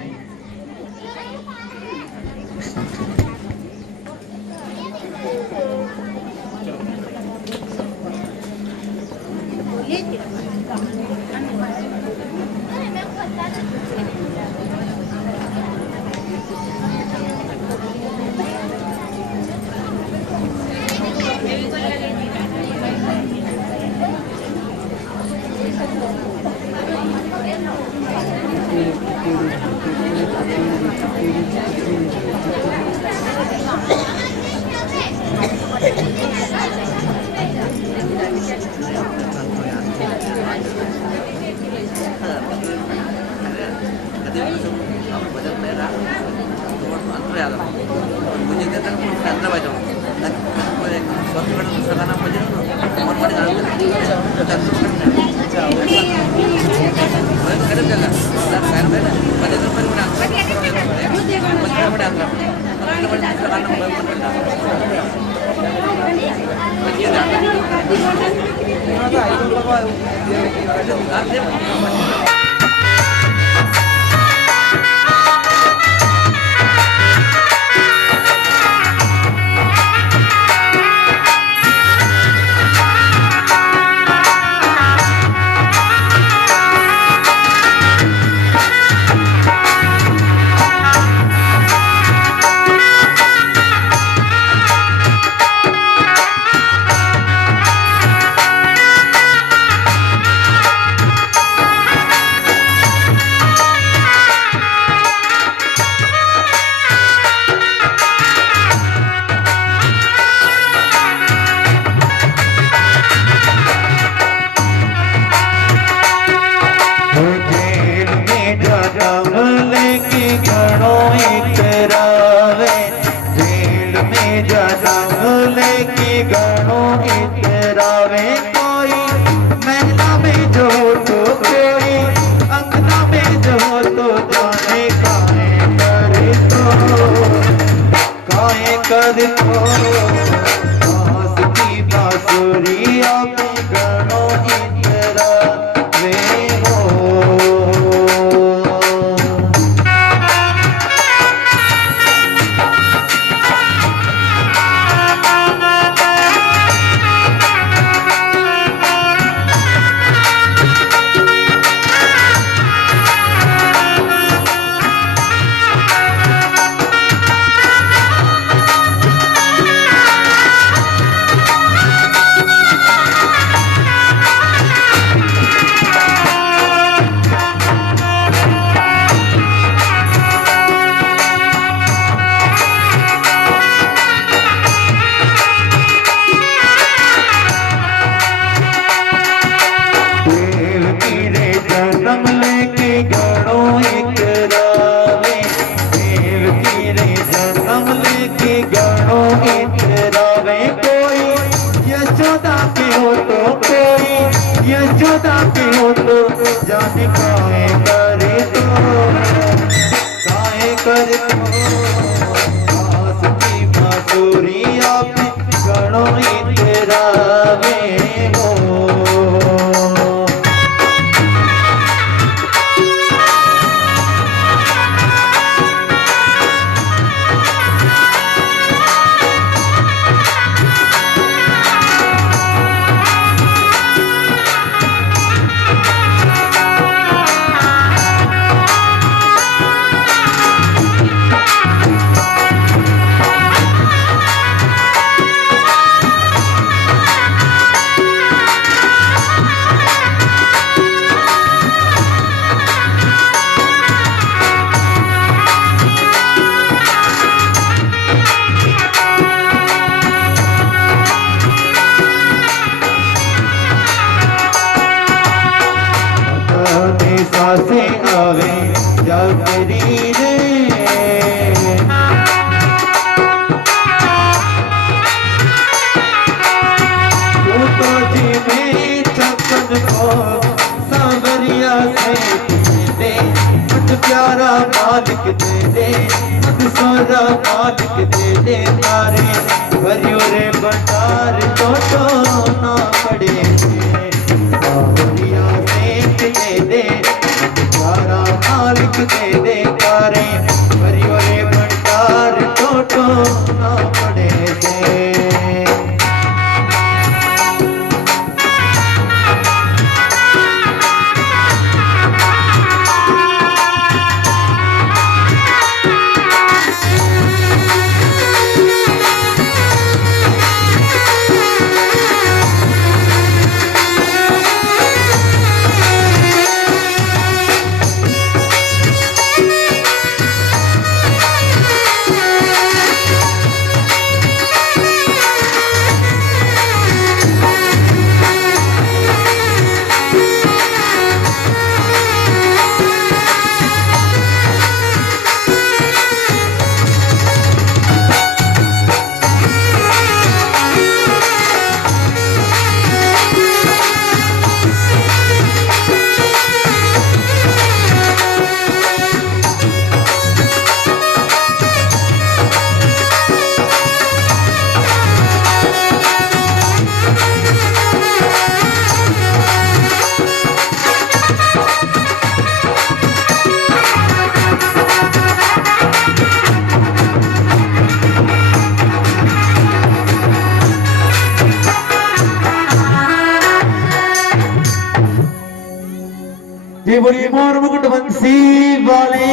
त्रिपुरी मोर मुकुट बंसी वाले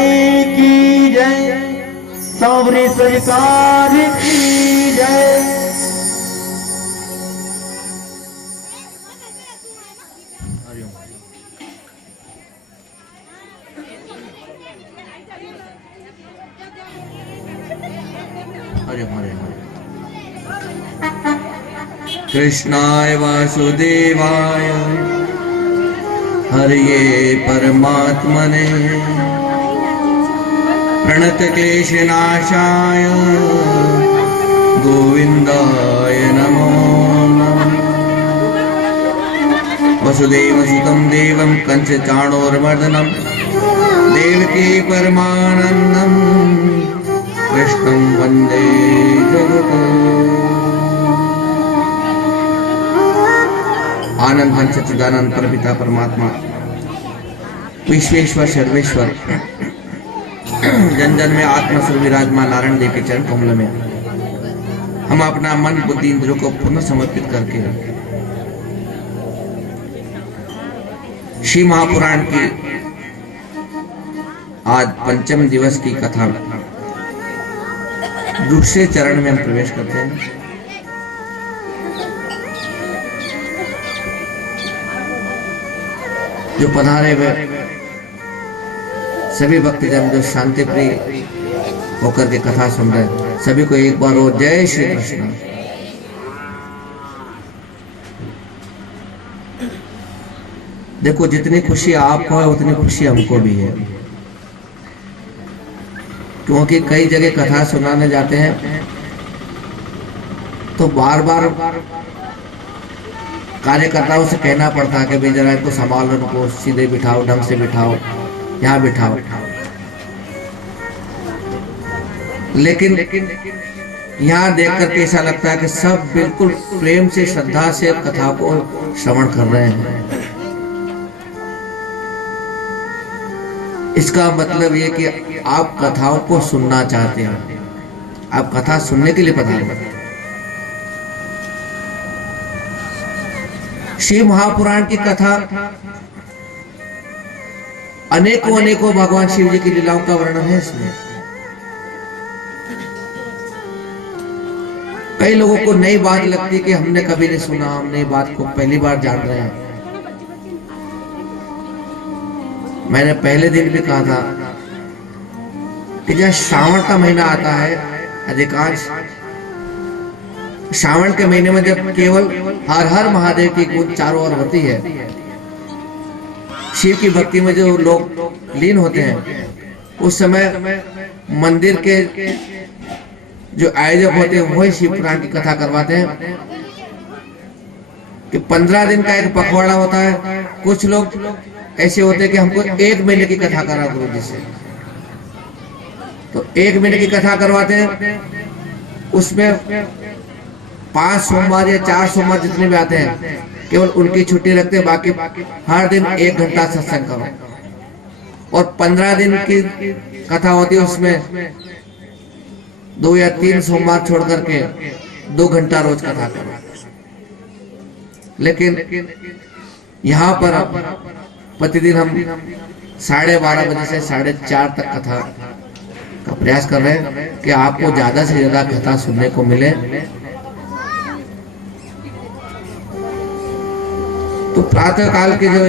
की जय, सांवरी सरकार की जय। हरे हरे हरे। कृष्णाय वासुदेवाय हरिये परमात्मने प्रणत क्लेशनाशाय गोविन्दाय नमो नमः। वसुदेवसुतं देवं कंसचाणूरमर्दनं देवकी परमानन्दं कृष्णं वन्दे जगत्। आनंद घन सच्चिदानंद परमपिता परमात्मा विश्वेश्वर सर्वेश्वर जन जन में आत्मा स्वरूप विराजमान नारायण देव के चरण कमल में हम अपना मन बुद्धि इंद्रियों को पुनः समर्पित करके श्री महापुराण की आज पंचम दिवस की कथा दूसरे चरण में हम प्रवेश करते हैं। जो पधारे हुए सभी भक्तजन जो शांति प्रिय होकर के कथा सुन रहे हैं, सभी को एक बार और जय श्री कृष्ण। देखो जितनी खुशी आपको है उतनी खुशी हमको भी है, क्योंकि कई जगह कथा सुनाने जाते हैं तो बार बार कार्यकर्ताओं से कहना पड़ता है कि भाई जरा इनको संभालो, इनको सीधे बिठाओ, ढंग से बिठाओ, यहाँ बिठाओ। लेकिन यहाँ देख करके ऐसा लगता है कि सब बिल्कुल प्रेम से श्रद्धा से कथा को श्रवण कर रहे हैं। इसका मतलब ये कि आप कथाओं को सुनना चाहते हैं, आप कथा सुनने के लिए पधारे। शिव महापुराण की कथा अनेकों अनेकों भगवान शिव जी की लीलाओं का वर्णन है इसमें। कई लोगों को नई बात लगती है कि हमने कभी नहीं सुना, हम नई बात को पहली बार जान रहे हैं। मैंने पहले दिन भी कहा था कि जब श्रावण का महीना आता है, अधिकांश श्रावण के महीने में जब केवल हर हर महादेव की गूंज चारों ओर होती है, शिव की भक्ति में जो लोग लीन होते हैं, उस समय मंदिर के जो आयोजक होते हैं वही शिव पुराण की कथा करवाते हैं कि 15 दिन का एक पखवाड़ा होता है। कुछ लोग ऐसे होते हैं कि हमको 1 महीने की कथा करा गुरु जी से, तो 1 महीने की कथा करवाते हैं। उसमें 5 सोमवार या 4 सोमवार जितने भी आते हैं केवल उनकी छुट्टी रखते हैं, बाकी हर दिन 1 घंटा सत्संग करो। और 15 दिन की कथा होती है, उसमें 2 या 3 सोमवार छोड़ करके 2 घंटा रोज कथा करो। लेकिन यहाँ पर प्रतिदिन हम 12:30 बजे से 4:30 तक कथा का प्रयास कर रहे हैं कि आपको ज्यादा से ज्यादा कथा सुनने को मिले। तो प्रातः काल के जो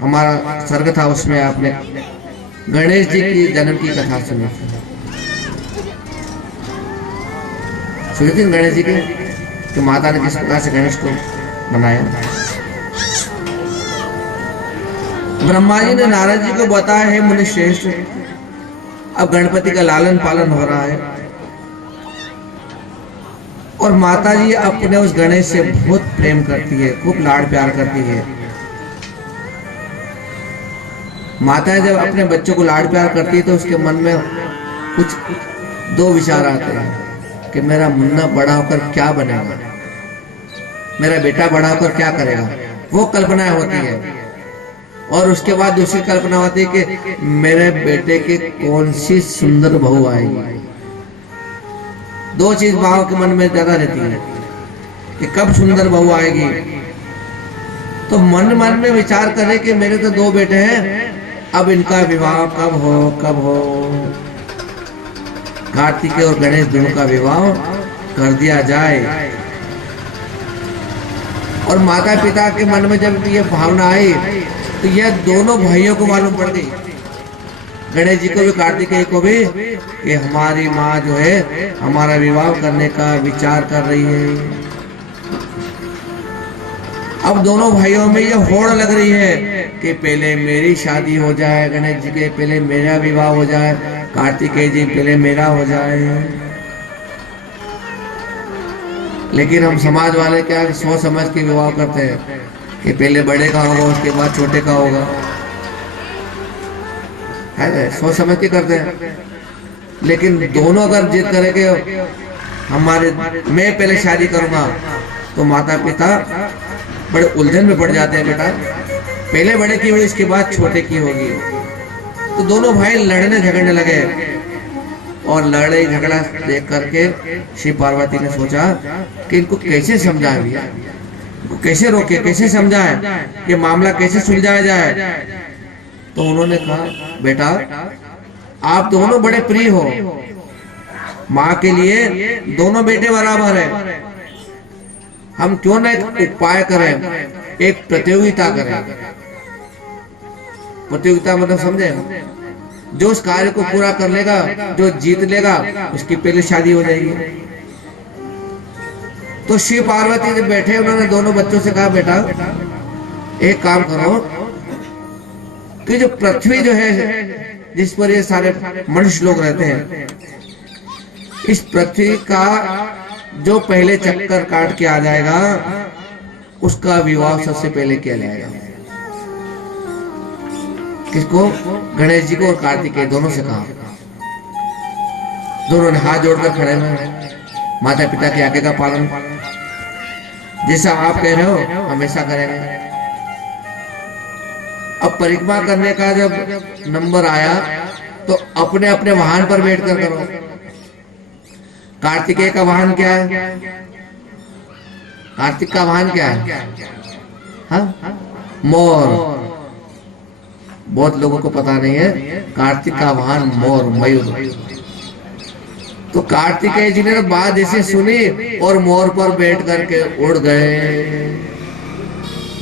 हमारा सर्ग था उसमें आपने गणेश जी की जन्म की कथा सुनी थी, गणेश जी की कि माता ने किस प्रकार से गणेश को बनाया। ब्रह्मा जी ने नारद जी को बताया, है मुनि श्रेष्ठ, अब गणपति का लालन पालन हो रहा है और माता जी अपने उस गणेश से बहुत प्रेम करती है, खूब लाड प्यार करती है। माता जब अपने बच्चों को लाड प्यार करती है तो उसके मन में कुछ 2 विचार आते हैं कि मेरा मुन्ना बड़ा होकर क्या बनेगा, मेरा बेटा बड़ा होकर क्या करेगा, वो कल्पनाएं होती है। और उसके बाद दूसरी कल्पना होती है कि मेरे बेटे के कौन सी सुंदर बहू आएगी। 2 चीज माओ के मन में ज्यादा रहती है कि कब सुंदर बहू आएगी तो मन मन में विचार करे कि मेरे तो 2 बेटे हैं, अब इनका विवाह कब हो कब हो। कार्तिकेय और गणेश दोनों का विवाह कर दिया जाए। और माता पिता के मन में जब ये भावना आई तो यह दोनों भाइयों को मालूम पड़ गई, गणेश जी को भी कार्तिकेय को भी, कि हमारी माँ जो है हमारा विवाह करने का विचार कर रही है। अब दोनों भाइयों में यह होड़ लग रही है कि पहले मेरी शादी हो जाए, गणेश जी के पहले मेरा विवाह हो जाए, कार्तिकेय जी पहले मेरा हो जाए। लेकिन हम समाज वाले क्या सोच समझ के विवाह करते हैं कि पहले बड़े का होगा उसके बाद छोटे का होगा, है सोच समझ के करते हैं। लेकिन दोनों अगर जिद करे कि हमारे मैं पहले शादी करूंगा, तो माता पिता बड़े उलझन में पड़ जाते हैं। बेटा पहले बड़े की हुई, इसके बाद छोटे की होगी। तो दोनों भाई लड़ने झगड़ने लगे, और लड़ाई झगड़ा देख करके शिव पार्वती ने सोचा कि इनको कैसे समझाए भैया, इनको कैसे रोके, कैसे समझाए, ये मामला कैसे सुलझाया जाए। तो उन्होंने कहा, बेटा आप दोनों बड़े प्रिय हो, माँ के लिए दोनों बेटे बराबर है, हम क्यों ना एक उपाय करें, एक प्रतियोगिता करें। प्रतियोगिता मतलब समझे, जो उस कार्य को पूरा कर लेगा, जो जीत लेगा, उसकी पहले शादी हो जाएगी। तो शिव पार्वती जब बैठे, उन्होंने दोनों बच्चों से कहा, बेटा एक काम करो कि जो पृथ्वी जो है जिस पर ये सारे मनुष्य लोग रहते हैं, इस पृथ्वी का जो पहले चक्कर काट के आ जाएगा, उसका विवाह सबसे पहले किया जाएगा। किसको? गणेश जी को और कार्तिकेय दोनों से कहा। दोनों ने हाथ जोड़कर खड़े हुए, माता पिता की आज्ञा का पालन, जैसा आप कह रहे हो हमेशा करेंगे। अब परिक्रमा करने का जब नंबर आया तो अपने अपने वाहन पर बैठकर करो। कार्तिकेय का वाहन क्या है? कार्तिक का वाहन क्या है? हाँ? मोर। बहुत लोगों को पता नहीं है, कार्तिक का वाहन मोर, मयूर। तो कार्तिकेय जी ने बात ऐसे सुनी और मोर पर बैठ करके उड़ गए।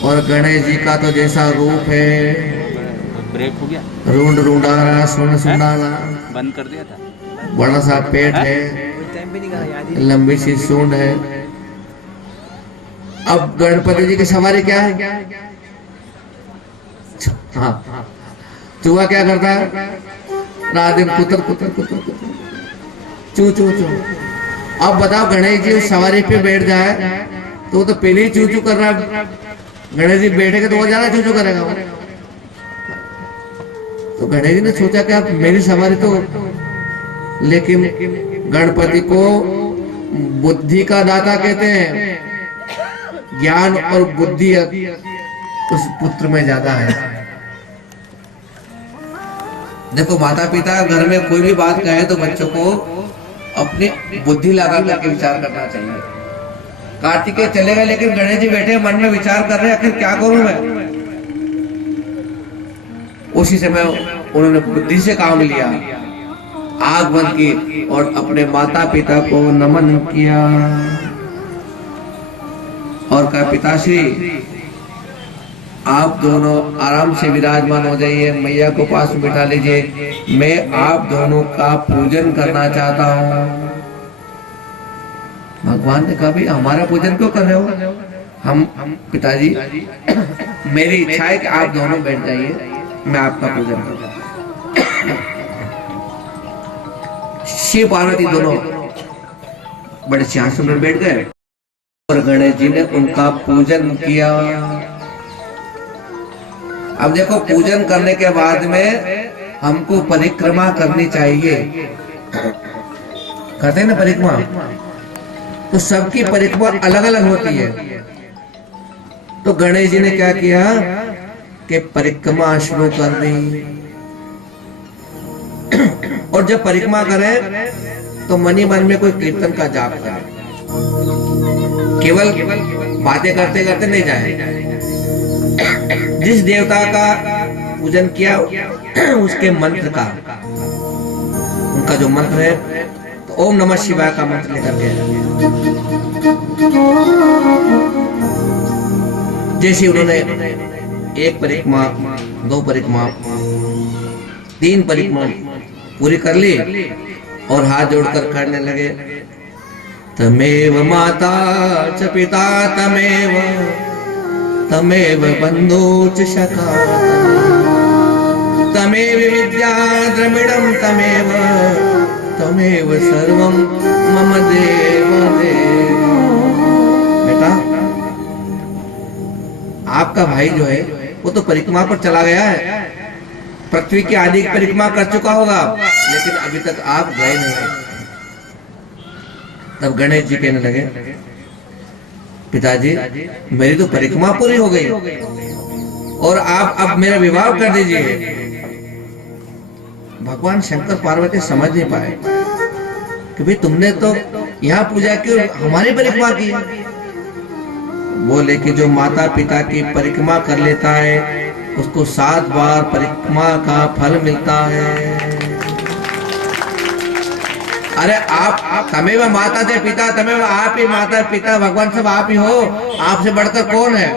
और गणेश जी का तो जैसा रूप है, ब्रेक हो गया, रूंड रूंडाना, सुन सुनाना, बंद कर दिया था, बड़ा सा पेट है, लंबी सी सूंड है। अब गणपति जी की सवारी क्या है? हाँ, चूहा क्या करता है? रात दिन कुतर कुतर कुतर कुतर, चू चू चू। अब बताओ, गणेश जी उस सवारी पे बैठ जाए तो वो तो पहले ही चू चू कर रहा है। गणेश जी बैठेगा तो वो ज्यादा चू चू करेगा। तो गणेश जी ने सोचा कि आप मेरी सवारी तो, लेकिन गणपति को बुद्धि का दाता कहते हैं, ज्ञान और बुद्धि उस पुत्र में ज्यादा है। देखो, माता पिता घर में कोई भी बात कहे तो बच्चों को अपनी बुद्धि लगा करके विचार करना चाहिए। कार्तिकेय चले गए, लेकिन गणेश जी बैठे मन में विचार कर रहे हैं, आखिर क्या करूं मैं। उसी समय उन्होंने बुद्धि से काम लिया, आग बंद की और अपने माता पिता को नमन किया और कहा, पिताश्री आप दोनों आराम से विराजमान हो जाइए, मैया को पास में बिठा लीजिए, मैं आप दोनों का पूजन करना चाहता हूँ। भगवान ने कहा, भाई हमारा पूजन क्यों कर रहे हो? हम पिताजी, मेरी इच्छा है कि आप दोनों बैठ जाइए, मैं आपका पूजन करूँ। शिव पार्वती दोनों बड़े सिंहासन पर बैठ गए और गणेश जी ने उनका पूजन किया। अब देखो, पूजन करने के बाद में हमको परिक्रमा करनी चाहिए। करते हैं ना परिक्रमा, तो सबकी परिक्रमा अलग अलग होती है। तो गणेश जी ने क्या किया कि परिक्रमा शुरू कर दी। और जब परिक्रमा करें तो मनी मन में कोई कीर्तन का जाप करें, केवल बातें करते करते नहीं जाए। जिस देवता का पूजन किया उसके मंत्र का, उनका जो मंत्र है तो ओम नमः शिवाय का मंत्र लेकर के, जैसे उन्होंने एक परिक्रमा, 2 परिक्रमा, 3 परिक्रमा पूरी कर ली और हाथ जोड़कर करने लगे, तमेव माता च पिता तमेव, तमेव बंधु च सखा, तमेव विद्या द्रविड़ं तमेव, तमेव सर्वं मम देव देव। बेटा, आपका भाई जो है वो तो परिक्रमा पर चला गया है, पृथ्वी की आदि की परिक्रमा कर चुका होगा, लेकिन अभी तक आप गए नहीं हैं। तब गणेश जी कहने लगे, पिताजी मेरी तो परिक्रमा पूरी हो गई और आप अब मेरा विवाह कर दीजिए। भगवान शंकर पार्वती समझ नहीं पाए कि भाई तुमने तो यहाँ पूजा की और हमारी परिक्रमा की। बोले कि जो माता पिता की परिक्रमा कर लेता है उसको 7 बार परिक्रमा का फल मिलता है। अरे आप तमेव माता से पिता, तमेव आप ही माता पिता, भगवान सब आप ही हो, आपसे बढ़कर कौन है।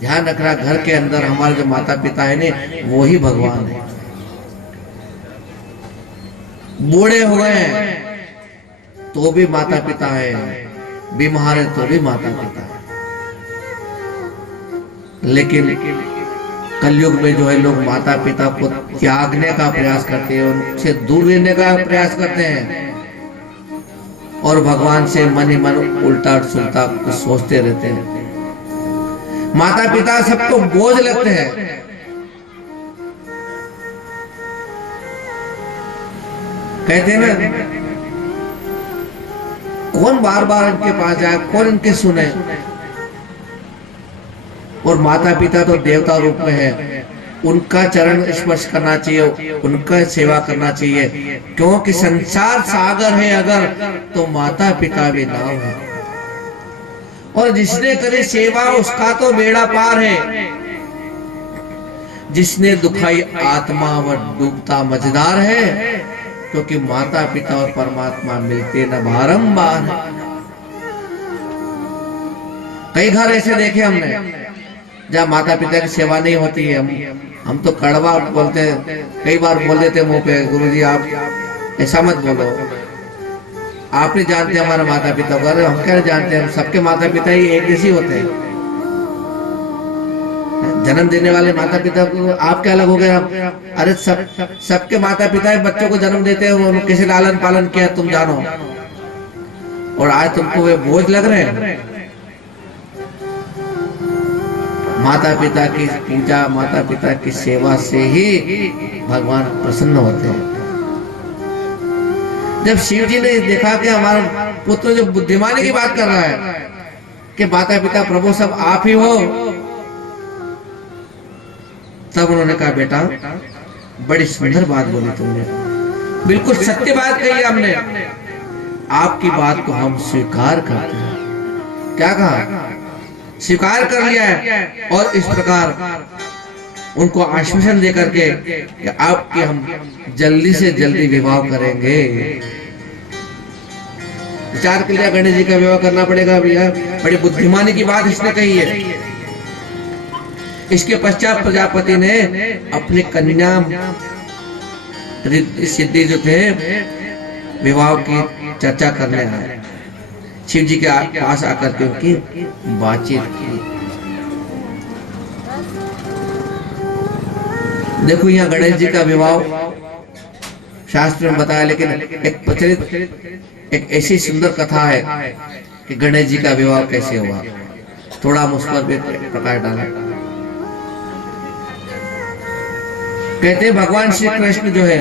ध्यान रखना, घर के अंदर हमारे जो माता पिता है ने वो ही भगवान है। बूढ़े हो गए तो भी माता पिता है, बीमार है तो भी माता पिता है। लेकिन कलयुग में जो है लोग माता पिता को त्यागने का प्रयास करते हैं, उनसे दूर रहने का प्रयास करते हैं और भगवान से मन ही मन उल्टा सुलटा कुछ सोचते रहते हैं। माता पिता सबको बोझ लगते हैं। कहते हैं ना, कौन बार बार इनके पास जाए, कौन इनके सुने। और माता पिता तो देवता रूप में है, उनका चरण स्पर्श करना चाहिए, उनका सेवा करना चाहिए, क्योंकि संसार सागर है अगर तो माता पिता भी नाव है। और जिसने करे सेवा उसका तो बेड़ा पार है, जिसने दुखाई आत्मा वह डूबता मझदार है, क्योंकि माता पिता और परमात्मा मिलते न बारंबार है। कई घर ऐसे देखे हमने जहाँ माता पिता की सेवा नहीं होती है। हम तो कड़वा बोलते हैं, कई बार बोल देते मुंह पे, गुरुजी आप ऐसा मत बोलो, आप नहीं जानते हमारे माता पिता को। अरे हम क्या जानते हैं, सबके माता पिता ही एक जैसे होते हैं। जन्म देने वाले माता पिता को आप क्या अलग हो गए। अरे सबके माता पिता बच्चों को जन्म देते हैं, उन्होंने कैसे लालन पालन किया तुम जानो, और आज तुमको वे बोझ लग रहे हैं। माता पिता की पूजा, माता पिता की सेवा से ही भगवान प्रसन्न होते हैं। जब शिव जी ने देखा कि हमारा पुत्र जो बुद्धिमानी की बात कर रहा है कि माता पिता प्रभु सब आप ही हो, तब उन्होंने कहा, बेटा बड़ी सुंदर बात बोली तुमने, बिल्कुल सत्य बात कही हमने, आपकी बात को हम स्वीकार करते हैं। क्या कहा? स्वीकार कर लिया है। और इस प्रकार उनको आश्वासन देकर के कि आपके हम जल्दी से जल्दी विवाह करेंगे। विचार कर लिया, गणेश जी का विवाह करना पड़ेगा भैया, बड़ी बुद्धिमानी की बात इसने कही है। इसके पश्चात प्रजापति ने अपनी कन्या सिद्धि जो थे विवाह की चर्चा करने आए, शिव जी के पास आकर के उनकी बातचीत की। देखो यहाँ गणेश जी का विवाह शास्त्र में बताया, लेकिन एक प्रचलित एक ऐसी सुंदर कथा है कि गणेश जी का विवाह कैसे हुआ। थोड़ा हम उस पर भी प्रकाश डाला। कहते हैं भगवान श्री कृष्ण जो है,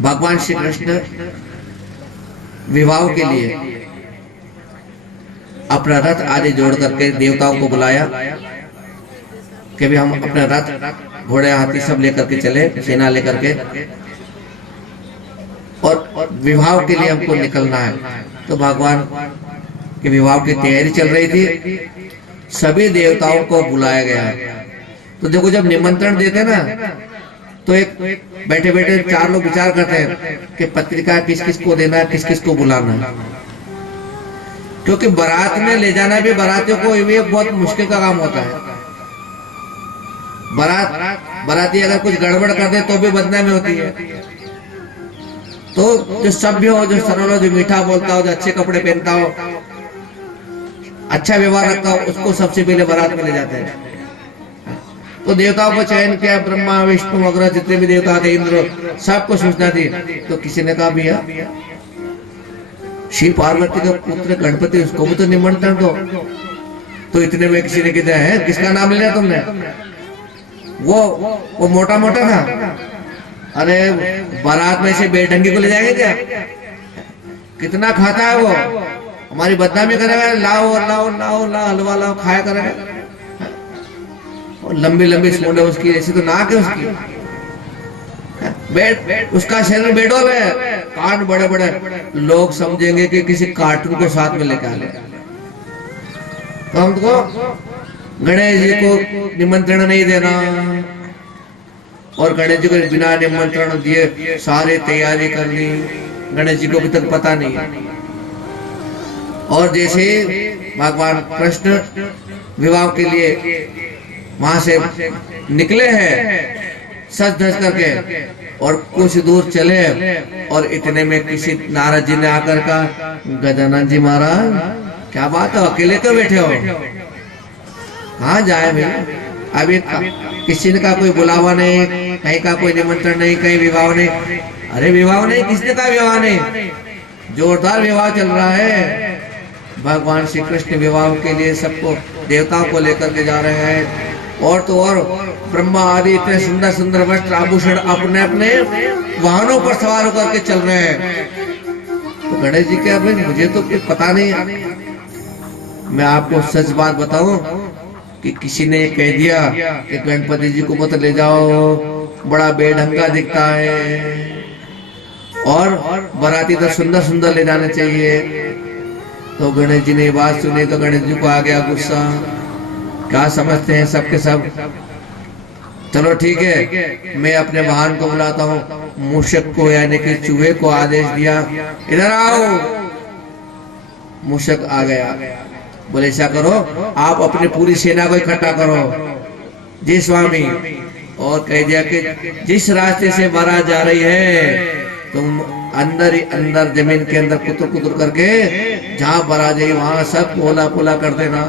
भगवान श्री कृष्ण विवाह के लिए अपना रथ आदि जोड़ करके देवताओं को बुलाया कि भी हम अपना रथ घोड़े हाथी सब लेकर के चले, सेना लेकर के, और विवाह के लिए हमको निकलना है। तो भगवान कि विवाह की तैयारी चल रही थी, सभी देवताओं को बुलाया गया। तो देखो जब निमंत्रण देते ना तो एक बैठे बैठे चार लोग विचार करते हैं कि पत्रिका किस किस को देना है, किस किस को बुलाना है, क्योंकि बारात में ले जाना भी बारातियों को ये बहुत मुश्किल का काम होता है। बाराती अगर कुछ गड़बड़ कर दे तो भी बदनामी होती है। तो जो सभ्य हो, जो सरल हो, जो मीठा बोलता हो, जो अच्छे कपड़े पहनता हो, अच्छा व्यवहार रखता हो, उसको सबसे पहले बारात में ले जाते हैं। तो देवताओं को चयन किया, ब्रह्मा विष्णु वगैरह जितने भी देवता थे, इंद्र, सबको सूचना दी। तो किसी ने कहा भैया शिव पार्वती का पुत्र गणपति, उसको भी तो निमंत्रण दो। तो इतने में किसी ने कहा है किसका नाम ले लिया तुमने? वो मोटा मोटा था। अरे बारात में से बेढंगी को ले जाएंगे क्या? कितना खाता है वो, हमारी बदनामी करेगा। लाओ लाओ लाओ लाओ हलवा लाओ, खाया करेगा। और लंबी लंबी सूंड है उसकी, ऐसी तो नाक है उसकी। बेड, उसका शरीर बेडोल है, कान बड़े बड़े, लोग समझेंगे कि किसी कार्टून को साथ में लेकर आ ले। तो हमको गणेश जी को निमंत्रण नहीं देना, और गणेश जी को बिना निमंत्रण दिए सारी तैयारी करनी, गणेश जी को भी तक पता नहीं। और जैसे भगवान कृष्ण विवाह के लिए वहां से निकले हैं सज धज करके, और कुछ दूर चले, और इतने में किसी नारद जी ने आकर कहा, गजानन जी महाराज क्या बात है, अकेले क्यों बैठे हो? कहाँ जाए भैया, अभी किसी का कोई बुलावा नहीं, कहीं का कोई निमंत्रण नहीं, कहीं विवाह नहीं। अरे विवाह नहीं, किसने कहा विवाह नहीं? जोरदार विवाह चल रहा है। भगवान श्री कृष्ण विवाह के लिए सबको देवताओं को लेकर के जा रहे हैं, और तो और ब्रह्मा आदि इतने सुंदर सुंदर वस्त्र आभूषण अपने अपने वाहनों पर सवार होकर के चल रहे हैं। तो गणेश जी क्या, भाई मुझे तो कुछ पता नहीं। मैं आपको सच बात बताऊं कि किसी ने कह दिया कि गणपति जी को मत ले जाओ, बड़ा बेढंगा दिखता है, और बाराती तो सुंदर सुंदर ले जाने चाहिए। तो गणेश जी ने बात सुनी तो गणेश जी को आ गया गुस्सा। क्या समझते हैं सबके सब? चलो ठीक है, मैं अपने वाहन को बुलाता हूँ। मूषक को यानी कि चूहे को आदेश दिया, इधर आओ। मूषक आ गया, बोले ऐसा करो, आप अपनी पूरी सेना को इकट्ठा करो। जी स्वामी। और कह दिया कि जिस रास्ते से बारात जा रही है तुम अंदर ही अंदर जमीन के अंदर कुतर कुतर करके जहां बारात जाए वहां सब पोला पोला कर देना।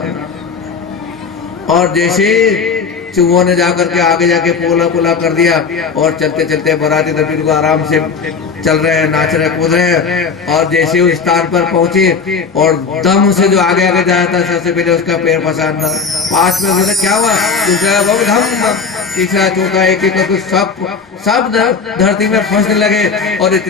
और जैसे चूहों ने जाकर के आगे जाके पोला पोला कर दिया, और चलते चलते बाराती तो बिल्कुल आराम से चल रहे हैं, नाच रहे कूद रहे हैं। और जैसे उस स्थान पर पहुंचे, और दम से जो आगे आगे जाया था सबसे पहले उसका पैर फंसाना। पास में बोले क्या हुआ? दूसरा बहुत धम, तीसरा चौथा एक एक सब धरती में फंसने लगे। और